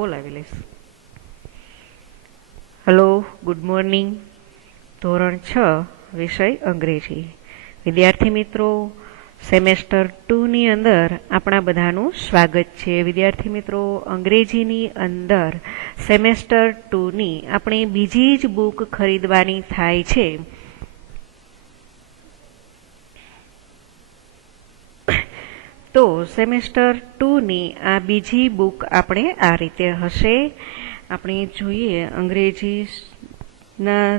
બોલાવી લઈશ. Hello, good morning. ધોરણ 6 વિષય અંગ્રેજી. વિદ્યાર્થી મિત્રો, સેમેસ્ટર 2ની અંદર આપણા બધાનું સ્વાગત છે. વિદ્યાર્થી મિત્રો, અંગ્રેજીની અંદર સેમેસ્ટર 2ની આપણે બીજી જ બુક ખરીદવાની થાય છે. તો સેમેસ્ટર 2ની આ બીજી બુક આપણે આ રીતે હશે. આપણે જોઈએ અંગ્રેજીના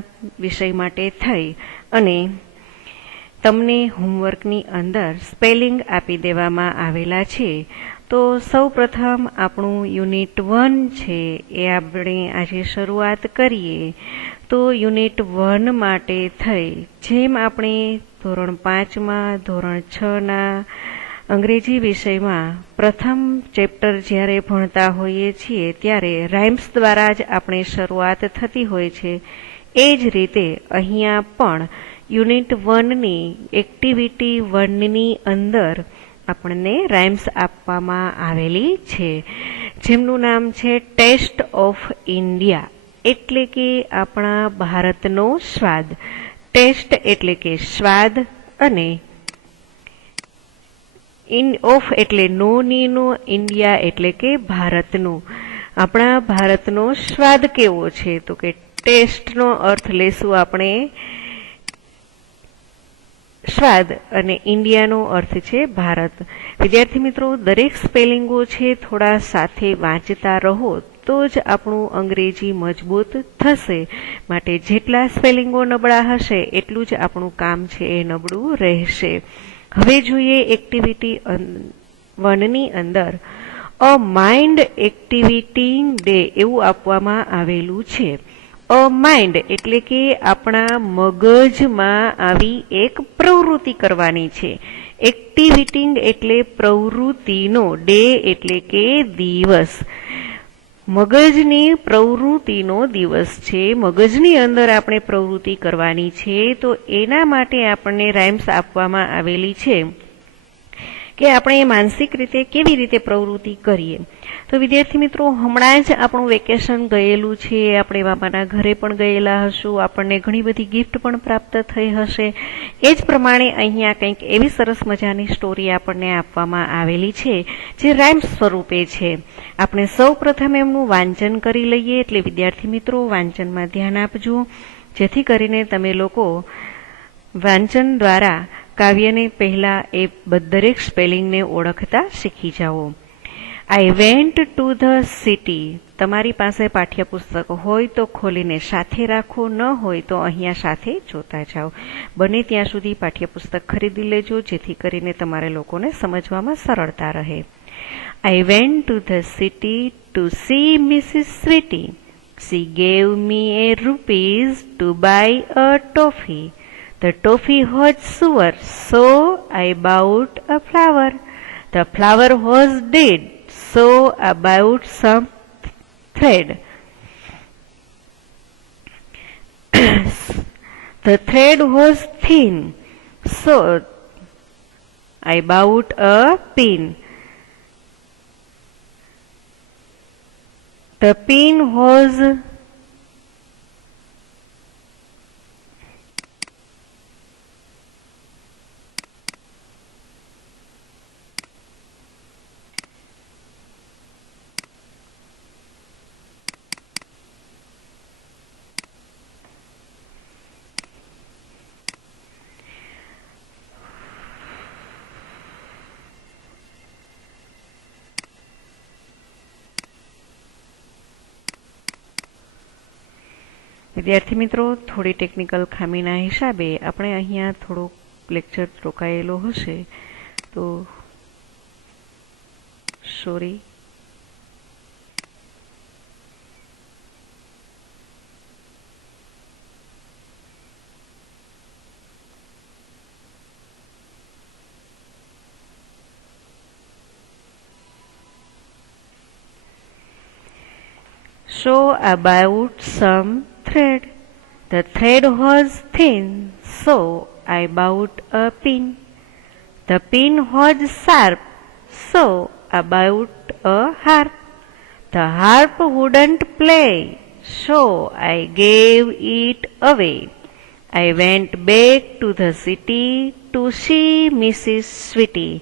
વિષય માટે થઈ અને તમને હોમવર્કની અંદર સ્પેલિંગ આપી દેવામાં આવેલા છે. તો સૌપ્રથમ આપણું યુનિટ 1 છે એ આપણે આજે શરૂઆત કરીએ. તો યુનિટ 1 માટે થઈ જેમ આપણે ધોરણ 5માં ધોરણ 6ના અંગ્રેજી વિષયમાં પ્રથમ ચેપ્ટર જ્યારે ભણતા હોઈએ છીએ ત્યારે રાઇમ્સ દ્વારા જ આપણે શરૂઆત થતી હોય છે. એ જ રીતે અહીંયા પણ યુનિટ 1ની એક્ટિવિટી 1ની અંદર આપણને રાઇમ્સ આપવામાં આવેલી છે, જેમનું નામ છે ટેસ્ટ ઓફ ઇન્ડિયા, એટલે કે આપણા ભારતનો સ્વાદ. ટેસ્ટ એટલે કે સ્વાદ અને ઓફ એટલે નોનીનો, ઇન્ડિયા એટલે કે ભારતનું. આપણા ભારતનો સ્વાદ કેવો છે? તો કે ટેસ્ટનો અર્થ લેશું આપણે સ્વાદ અને ઇન્ડિયાનો અર્થ છે ભારત. વિદ્યાર્થી મિત્રો, દરેક સ્પેલિંગો છે થોડા સાથે વાંચતા રહો તો જ આપણું અંગ્રેજી મજબૂત થશે. માટે જેટલા સ્પેલિંગો નબળા હશે એટલું જ આપણું કામ છે એ નબળું રહેશે. હવે જોઈએ એક્ટિવિટી 1ની અંદર અ માઇન્ડ એક્ટિવિટી ડે એવું આપવામાં આવેલું છે. અ માઇન્ડ એટલે કે આપણા મગજમાં આવી એક પ્રવૃત્તિ કરવાની છે. એક્ટિવિટી એટલે પ્રવૃત્તિનો, ડે એટલે કે દિવસ. મગજની પ્રવૃત્તિનો દિવસ છે. મગજની અંદર આપણે પ્રવૃત્તિ કરવાની છે. તો એના માટે આપણને રાઇમ્સ આપવામાં આવેલી છે કે આપણે માનસિક રીતે કેવી રીતે પ્રવૃત્તિ કરીએ. તો વિદ્યાર્થી મિત્રો, હમણાં જ આપણું વેકેશન ગયેલું છે. આપણે મામાના ઘરે પણ ગયેલા હશું. આપણને ઘણી બધી ગિફ્ટ પણ પ્રાપ્ત થઈ હશે. એ જ પ્રમાણે અહીંયા કંઈક એવી સરસ મજાની સ્ટોરી આપણને આપવામાં આવેલી છે જે રાઇમ્સ સ્વરૂપે છે. આપણે સૌ પ્રથમ એમનું વાંચન કરી લઈએ. એટલે વિદ્યાર્થી મિત્રો, વાંચનમાં ધ્યાન આપજો જેથી કરીને તમે લોકો વાંચન દ્વારા કાવ્યને પહેલા એ દરેક સ્પેલિંગને ઓળખતા શીખી જાઓ. I went to the city. તમારી પાસે પાઠ્યપુસ્તક હોય તો ખોલીને સાથે રાખો, ન હોય તો અહીંયા સાથે જોતા જાઓ. બને ત્યાં સુધી પાઠ્યપુસ્તક ખરીદી લેજો જેથી કરીને તમારે લોકોને સમજવામાં સરળતા રહે. I went to the city to see Mrs. Sweetie. She gave me a rupees to buy a toffee. The toffee was sour, so I bought a flower. The flower was dead, so I bought some thread. The thread was thin, so I bought a pin. The pin was વિદ્યાર્થી મિત્રો, થોડી technical ખામીના હિસાબે આપણે અહીંયા થોડો lecture રોકાયેલો હશે, તો sorry. So I bought some thread. The thread was thin, so I bought a pin. The pin was sharp, so I bought a harp. The harp wouldn't play, so I gave it away. I went back to the city to see Mrs. Sweetie.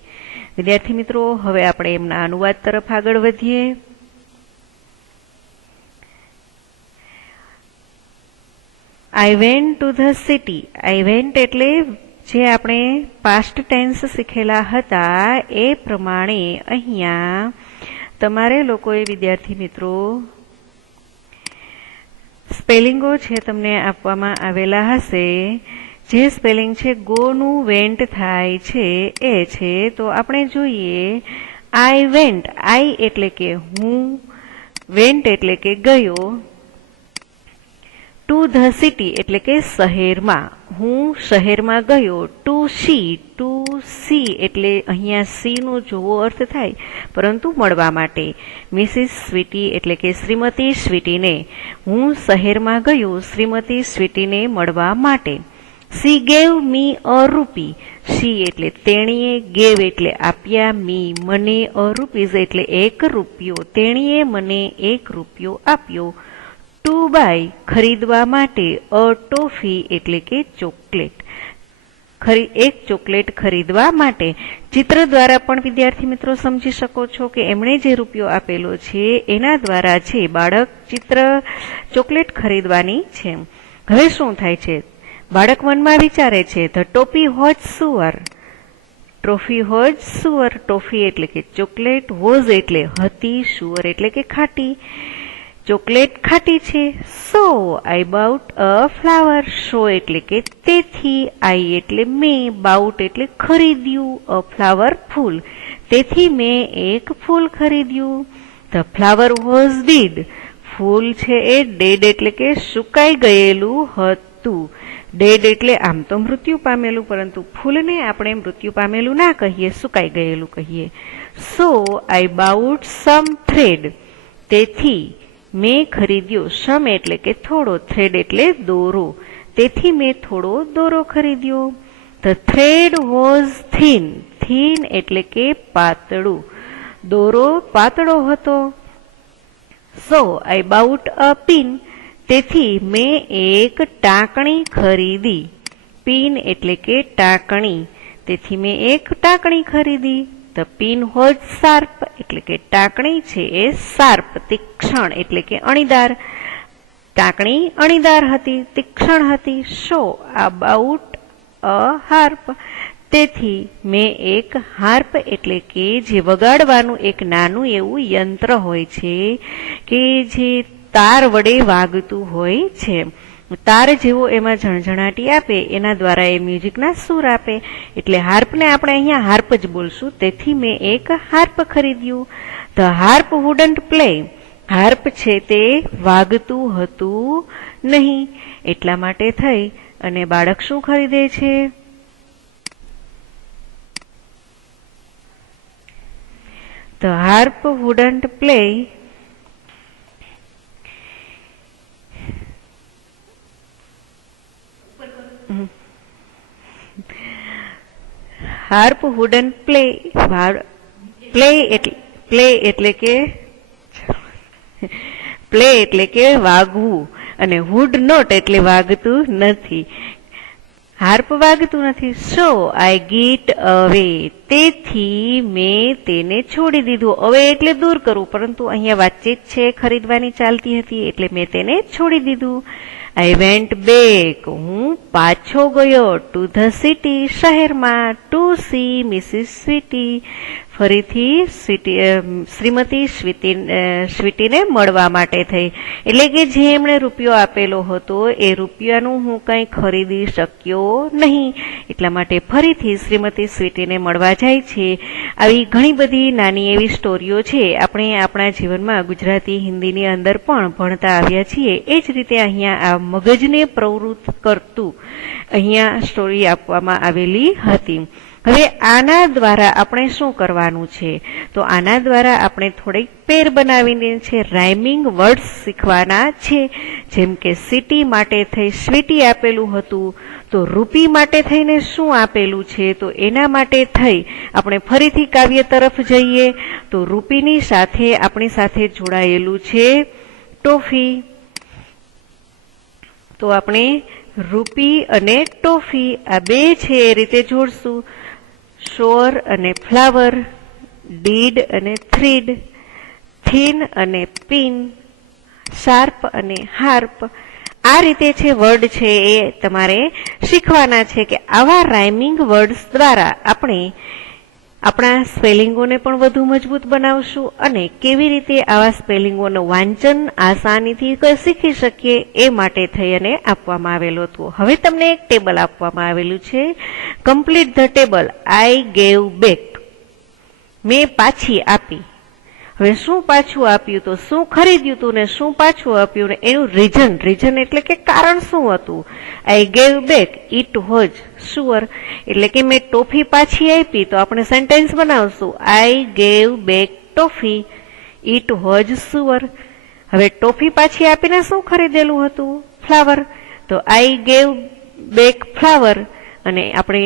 વિદ્યાર્થી મિત્રો, હવે આપણે એમના અનુવાદ તરફ આગળ વધીએ. I went to the city. I went એટલે જે આપણે પાસ્ટ ટેન્સ શીખેલા હતા એ પ્રમાણે અહીંયા તમારે લોકોએ વિદ્યાર્થી મિત્રો સ્પેલિંગો છે તમને આપવામાં આવેલા હશે. જે સ્પેલિંગ છે ગો નું વેન્ટ થાય છે એ છે. તો આપણે જોઈએ આઈ વેન્ટ, આઈ એટલે કે હું, વેન્ટ એટલે કે ગયો, ટુ ધ સિટી એટલે કે શહેરમાં, હું શહેરમાં ગયો, ટુ સી એટલે અહીંયા સી નો જોવો અર્થ થાય પરંતુ મળવા માટે, મિસિસ સ્વીટી એટલે કે શ્રીમતી સ્વીટીને, હું શહેરમાં ગયો શ્રીમતી સ્વીટીને મળવા માટે. સી ગેવ મી અ રૂપી, સી એટલે તેણીએ, ગેવ એટલે આપ્યા, મી મને, અ રૂપીઝ એટલે 1 રૂપિયો, તેણીએ મને 1 રૂપિયો આપ્યો. ટુ બાય ખરીદવા માટે, અ ટોફી એટલે કે ચોકલેટ, એક ચોકલેટ ખરીદવા માટે. ચિત્ર દ્વારા પણ વિદ્યાર્થી મિત્રો સમજી શકો છો કે એમણે જે રૂપિયો આપેલો છે એના દ્વારા છે બાળક ચિત્ર ચોકલેટ ખરીદવાની છે. હવે શું થાય છે? બાળક મનમાં વિચારે છે ધ ટોપી હોજ સુઅર, ટ્રોફી હોજ સુઅર, ટોફી એટલે કે ચોકલેટ, હોજ એટલે હતી, સુઅર એટલે કે ખાટી, ચોકલેટ ખાટી છે. સો આઈ બાઉટ અ ફ્લાવર, સો એટલે કે તેથી, આઈ એટલે મેં, બાઉટ એટલે ખરીદ્યું, અ ફ્લાવર ફૂલ, તેથી મેં એક ફૂલ ખરીદ્યું. ધ ફ્લાવર વોઝ ડીડ, ફૂલ છે એ ડેડ એટલે કે સુકાઈ ગયેલું હતું. ડેડ એટલે આમ તો મૃત્યુ પામેલું, પરંતુ ફૂલને આપણે મૃત્યુ પામેલું ના કહીએ, સુકાઈ ગયેલું કહીએ. સો આઈ બાઉટ સમ થ્રેડ, તેથી મેં ખરીદ્યો, સમ એટલે કે થોડો, થ્રેડ એટલે દોરો, તેથી મેં થોડો દોરો ખરીદ્યો. The thread was thin, thin એટલે કે પાતળું, દોરો પાતળો હતો. સો આઈ બાઉટ અ પિન, તેથી મેં એક ટાંકણી ખરીદી, પિન એટલે કે ટાંકણી, તેથી મેં એક ટાંકણી ખરીદી. ધ પિન હોજ શાર્પ, એટલે કે ટાંકણી છે એ શાર્પ, તીક્ષ્ણ એટલે કે અણીદાર, ટાંકણી અણીદાર હતી, તીક્ષ્ણ હતી. સો અબાઉટ અ હાર્પ, તેથી મેં એક હાર્પ એટલે કે જે વગાડવાનું એક નાનું એવું યંત્ર હોય છે કે જે તાર વડે વાગતું હોય છે, તાર જેવો એમાં ઝણઝણાટી આપે, એના દ્વારા એ મ્યુઝિકના સૂર આપે, એટલે હાર્પને આપણે અહીંયા હાર્પ જ બોલશું. તેથી મેં એક હાર્પ ખરીદ્યું. The harp wouldn't play, harp છે તે વાગતું હતું નહીં, એટલા માટે થઈ અને બાળક શું ખરીદે છે? The harp wouldn't play, harp wouldn't play, play એટલે કે વાગવું, અને વુડ નોટ એટલે વાગતું નથી, હાર્પ વાગતું નથી. સો આઈ ગીટ અવે, તેથી મેં તેને છોડી દીધું. અવે એટલે દૂર કરવું, પરંતુ અહીંયા વાતચીત છે ખરીદવાની ચાલતી હતી એટલે મેં તેને છોડી દીધું. આઈ વેન્ટ બેક, હું પાછો ગયો, ટુ ધ સિટી, શહેરમાં, ટુ સી મિસિસ સ્વીટી, ફરીથી શ્રીમતી સ્વીટીને મળવા માટે થઈ. એટલે કે જે એમણે રૂપિયો આપેલો હતો એ રૂપિયાનું હું કંઈ ખરીદી શક્યો નહીં, એટલા માટે ફરીથી શ્રીમતી સ્વીટીને મળવા જાય છે. આવી ઘણી બધી નાની એવી સ્ટોરીઓ છે, આપણે આપણા જીવનમાં ગુજરાતી હિન્દીની અંદર પણ ભણતા આવ્યા છીએ. એ જ રીતે અહીંયા આ મગજને પ્રવૃત્ત કરતું અહીંયા સ્ટોરી આપવામાં આવેલી હતી. હવે આના દ્વારા આપણે શું કરવાનું છે? તો આના દ્વારા આપણે થોડીક પેર બનાવીને છે રાઇમિંગ વર્ડ્સ શીખવાના છે. જેમ કે સિટી માટે થઈ સ્વીટી આપેલું હતું, તો રૂપી માટે થઈને શું આપેલું છે, તો એના માટે થઈ આપણે ફરીથી કાવ્ય તરફ જઈએ તો રૂપીની સાથે આપણી સાથે જોડાયેલું છે ટોફી. તો આપણે રૂપી અને ટોફી આ બે છે એ રીતે જોડશું. શોર અને ફ્લાવર, ડીડ અને થ્રીડ, થીન અને પિન, શાર્પ અને હાર્પ. આ રીતે છે વર્ડ છે એ તમારે શીખવાના છે કે આવા રાઇમિંગ વર્ડ્સ દ્વારા આપણે આપણા સ્પેલિંગોને પણ વધુ મજબૂત બનાવશું અને કેવી રીતે આવા સ્પેલિંગોનું વાંચન આસાનીથી શીખી શકીએ એ માટે થઈ અને આપવામાં આવેલું હતું. હવે તમને એક ટેબલ આપવામાં આવેલું છે, complete the table. I gave back, મેં પાછી આપી. હવે શું પાછું આપ્યું, તો શું ખરીદ્યું હતું ને શું પાછું આપ્યું ને એનું રીઝન એટલે કે કારણ શું હતું. I gave back, it was sure, એટલે કે મેં ટોફી પાછી આપી. તો આપણે સેન્ટેન્સ બનાવશું, I gave back toffee, it was sure. હવે ટોફી પાછી આપીને શું ખરીદેલું હતું, ફ્લાવર. તો આઈ ગેવ બેક ફ્લાવર, અને આપણે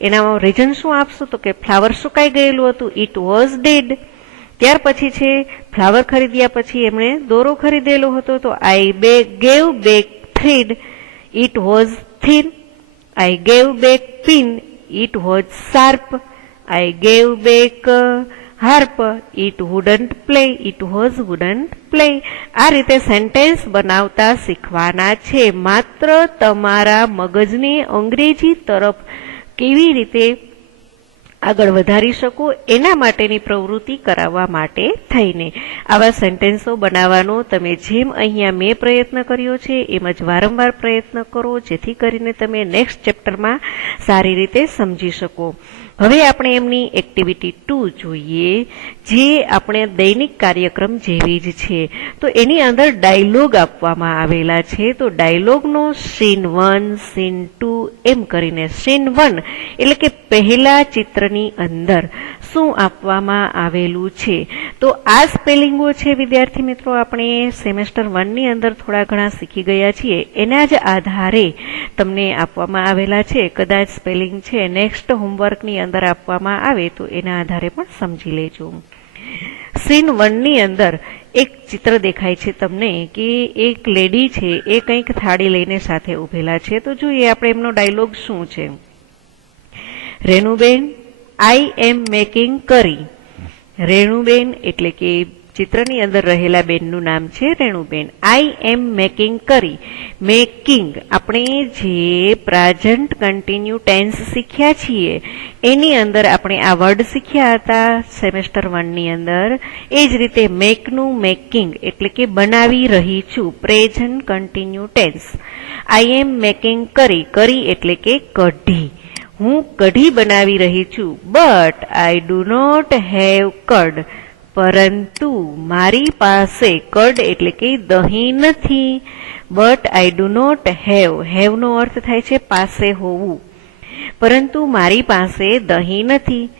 એના રીઝન શું આપશું, તો કે ફ્લાવર સુકાઈ ગયેલું હતું, ઇટ વોઝ ડેડ. ત્યાર પછી છે ફ્લાવર ખરીદ્યા પછી એમણે દોરો ખરીદેલો હતો, તો I gave back thread, it was thin. I gave back pin, it was sharp. I gave back harp, it wouldn't play. આ રીતે સેન્ટેન્સ બનાવતા શીખવાના છે. માત્ર તમારા મગજને અંગ્રેજી તરફ કેવી રીતે આગળ વધારી શકો એના માટેની પ્રવૃત્તિ કરાવવા માટે થઈને આવા સેન્ટેન્સો બનાવવાનો તમે જેમ અહીંયા મેં પ્રયત્ન કર્યો છે એમ જ વારંવાર પ્રયત્ન કરો, જેથી કરીને તમે નેક્સ્ટ ચેપ્ટરમાં સારી રીતે સમજી શકો. હવે આપણે એમની એક્ટિવિટી 2 જોઈએ, જે આપણે દૈનિક કાર્યક્રમ જેવી જ છે. તો એની અંદર ડાયલોગ આપવામાં આવેલા છે. તો ડાયલોગનો સીન 1, સીન 2 એમ કરીને સીન 1 એટલે કે પહેલા ચિત્રની અંદર શું આપવામાં આવેલું છે. તો આ સ્પેલિંગો છે વિદ્યાર્થી મિત્રો, આપણે સેમેસ્ટર 1 ની અંદર થોડા ઘણા શીખી ગયા છીએ. એના જ આધારે તમને આપવામાં આવેલા છે. કદાચ સ્પેલિંગ છે નેક્સ્ટ હોમવર્કની અંદર આપવામાં આવે તો એના આધારે પણ સમજી લેજો. સીન 1 ની અંદર એક ચિત્ર દેખાય છે તમને કે એક લેડી છે એ કંઈક થાળી લઈને સાથે ઉભેલા છે. તો જોઈએ આપણે એમનો ડાયલોગ શું છે. રેણુબેન, આઈ એમ મેકિંગ કરી. રેણુબેન એટલે કે ચિત્રની અંદર રહેલા બેનનું નામ છે રેણુબેન. આઈ એમ મેકિંગ કરી. મેકિંગ આપણે જે પ્રેઝન્ટ કન્ટિન્યુ ટેન્સ શીખ્યા છીએ એની અંદર આપણે આ વર્ડ શીખ્યા હતા સેમેસ્ટર 1 ની અંદર. એ જ રીતે મેકનું મેકિંગ એટલે કે બનાવી રહી છું, present continue tense. I am making curry, curry એટલે કે કઢી. હું કઢી બનાવી રહી છું. But I do not have curd, પરંતુ મારી પાસે કર્ડ એટલે કે દહીં નથી. But I do not have, have નો અર્થ થાય છે પાસે હોવું, પરંતુ મારી પાસે દહીં નથી.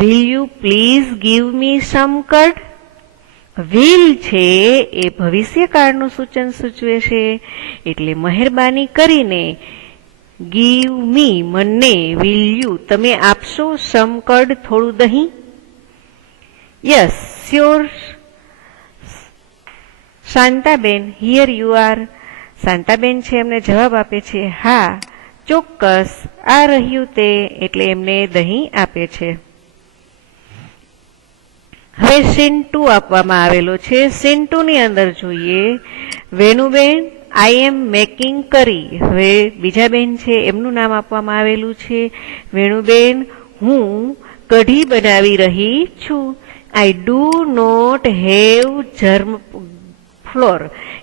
Will you please give me some curd. Will છે એ ભવિષ્યકાળનું સૂચન સૂચવે છે, એટલે મહેરબાની કરીને ગીવ મી મને, વિલ યુ તમે આપશો, સમ કર્ડ થોડું દહીં. Yes sure Shantaben, here you are. Shantaben છે એમને જવાબ આપે છે હા ચોક્કસ, આ રહ્યું તે, એટલે એમને દહીં આપે છે. હવે સીન 2 આપવામાં આવેલો છે. સીન 2 ની અંદર જોઈએ, વેણુબેન આઈ એમ મેકિંગ કરી. હવે બીજા બેન છે એમનું નામ આપવામાં આવેલું છે વેણુબેન, હું કઢી બનાવી રહી છું. I do not have gram flour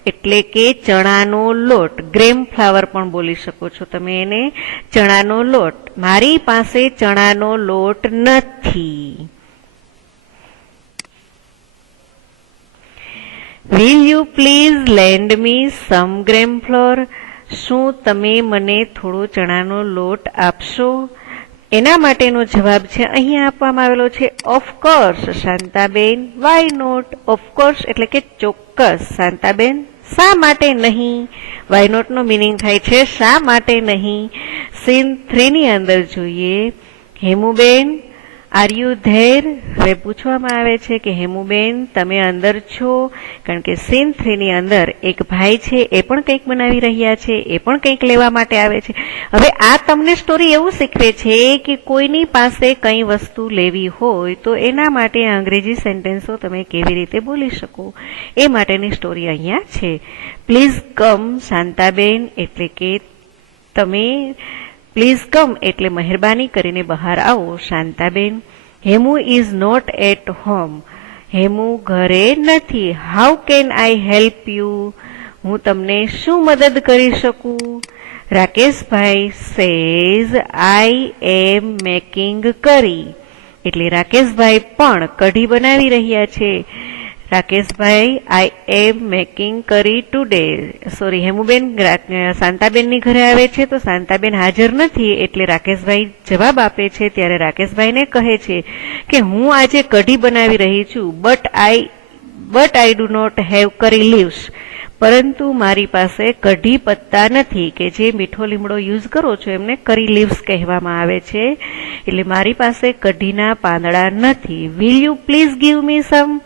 એટલે કે ચણાનો લોટ, ગ્રેમ ફ્લાવર પણ બોલી શકો છો તમે એને, ચણાનો લોટ. મારી પાસે ચણાનો લોટ નથી. Will you please lend me some gram flour. શું તમે મને થોડો ચણાનો લોટ આપશો? એના માટેનો જવાબ છે અહીંયા આપવામાં આવેલો છે of course Shantaben. Why not? Of course એટલે કે ચોક્કસ શાંતાબેન, શા માટે નહીં? વાય નોટ નો મિનિંગ થાય છે શા માટે નહીં. સીન 3 ની અંદર જોઈએ, હેમુબેન આર યુ ધેર? હવે પૂછવામાં આવે છે કે હેમુબેન તમે અંદર છો, કારણ કે સીન 3 ની અંદર એક ભાઈ છે, એ પણ કંઈક બનાવી રહ્યા છે, એ પણ કંઈક લેવા માટે આવે છે. હવે આ તમને સ્ટોરી એવું શીખવે છે કે કોઈની પાસે કઈ વસ્તુ લેવી હોય તો એના માટે અંગ્રેજી સેન્ટેન્સો તમે કેવી રીતે બોલી શકો એ માટેની સ્ટોરી અહીંયા છે. પ્લીઝ કમ શાંતાબેન એટલે કે તમે પ્લીઝ કમ એટલે મહેરબાની કરીને બહાર આવો Shantaben. Hemu is not at home, Hemu ઘરે નથી. How can I help you? હું તમને શું મદદ કરી શકું? રાકેશભાઈ સેઝ આઈ એમ મેકિંગ કરી, એટલે રાકેશભાઈ પણ કઢી બનાવી રહ્યા છે. રાકેશભાઈ આઈ am making curry today. Sorry, હેમુબેન શાંતાબેનની ઘરે આવે છે તો શાંતાબેન હાજર નથી, એટલે રાકેશભાઈ જવાબ આપે છે. ત્યારે રાકેશભાઈને કહે છે કે હું આજે કઢી બનાવી રહી છું, but I do not have curry leaves, પરંતુ મારી પાસે કઢી પત્તા નથી, કે જે મીઠો લીમડો યુઝ કરો છો એમને કરી લીવ્સ કહેવામાં આવે છે. એટલે મારી પાસે કઢીના પાંદડા નથી. Will you please give me some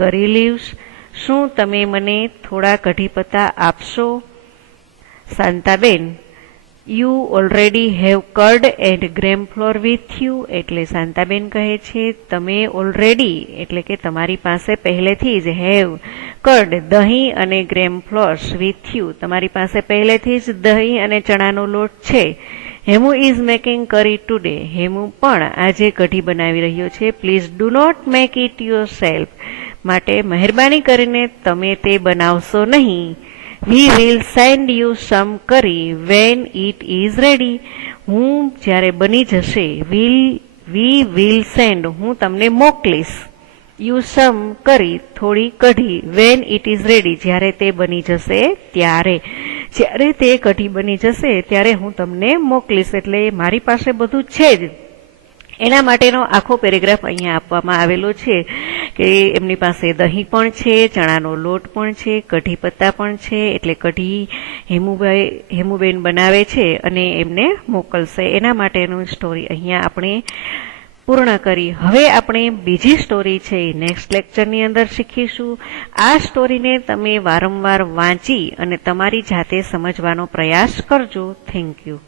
curry leaves? શું તમે મને થોડા કઢી પત્તા આપશો? Shantaben you already have curd and gram flour with you, એટલે શાંતાબેન કહે છે તમે ઓલરેડી એટલે કે તમારી પાસે પહેલેથી જ હેવ કર્ડ દહીં અને ગ્રેમ ફ્લોર્સ વિથ યુ, તમારી પાસે પહેલેથી જ દહીં અને ચણાનો લોટ છે. Hemu is making curry today, Hemu પણ આજે કઢી બનાવી રહ્યો છે. Please do not make it yourself, માટે મહેરબાની કરીને તમે તે બનાવશો નહીં. We will send you some curry when it is ready, હું જ્યારે બની જશે, વી વિલ સેન્ડ હું તમને મોકલીશ, યુ સમ કરી થોડી કઢી, વેન ઇટ ઇઝ રેડી જ્યારે તે બની જશે ત્યારે, જ્યારે તે કઢી બની જશે ત્યારે હું તમને મોકલીશ. એટલે મારી પાસે બધું છે જ, એના માટેનો આખો પેરેગ્રાફ અહીંયા આપવામાં આવેલો છે કે એમની પાસે દહીં પણ છે, ચણાનો લોટ પણ છે, કઢી પત્તા પણ છે. એટલે કઢી હેમુબેન બનાવે છે અને એમને મોકલશે, એના માટેનું સ્ટોરી અહીંયા આપણે પૂર્ણ કરી. હવે આપણે બીજી સ્ટોરી છે નેક્સ્ટ લેક્ચરની અંદર શીખીશું. આ સ્ટોરીને તમે વારંવાર વાંચી અને તમારી જાતે સમજવાનો પ્રયાસ કરજો. Thank you.